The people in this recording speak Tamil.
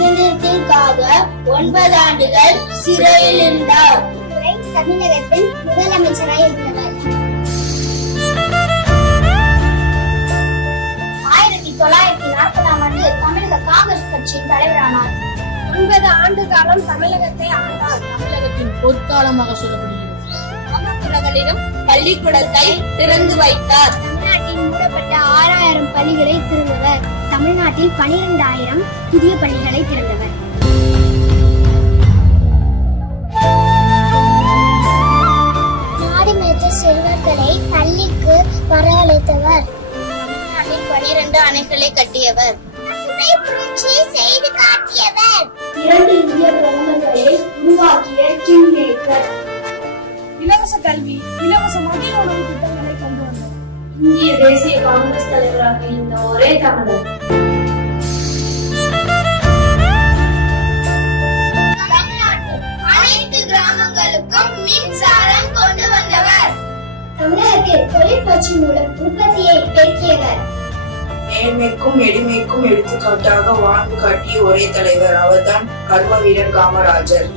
சுதந்திரத்திற்காக 9 ஆண்டுகள் சிறையில் இருந்தார். தமிழகத்தின் முதலமைச்சராக இருந்தவர். 1940ஆம் ஆண்டு தமிழக காங்கிரஸ் கட்சியின் தலைவரானார். 9 ஆண்டு காலம் தமிழகத்தை ஆண்டார். தமிழகத்தின் பொற்காலமாக சொல்லப்படுகிறது. கிராமப்புறங்களிலும் பள்ளிக்கூடத்தை திறந்து வைத்தார். தமிழ்நாட்டில் மூடப்பட்ட 6000 பள்ளிகளை திறந்தவர். தமிழ்நாட்டில் 12,000 புதிய பள்ளிகளை திறந்தவர். நாடு மேற்ற செல்வர்களை பள்ளிக்கு வரவழைத்தவர். தமிழ்நாட்டில் 12 அணைகளை கட்டியவர். செய்து காட்டியவர். 2 இந்திய பிரதமர்களை உருவாக்கிய கிங் மேக்கர். இலவச கல்வி, இலவச மதிய உணவு திட்டங்களை கொண்டு வந்தார். இந்திய தேசிய காங்கிரஸ் தலைவராக இருந்த ஒரே தமிழர். தமிழ்நாட்டில் அனைத்து கிராமங்களுக்கும் மின்சாரம் கொண்டு வந்தவர். தமிழகத்தில் தொழிற்பயிற்சி மூலம் உற்பத்தியை பெருக்கியவர். நேர்மைக்கும் எளிமைக்கும் எடுத்துக்காட்டாக வாழ்ந்து காட்டிய ஒரே தலைவர் அவர்தான் கர்ம வீரர் காமராஜர்.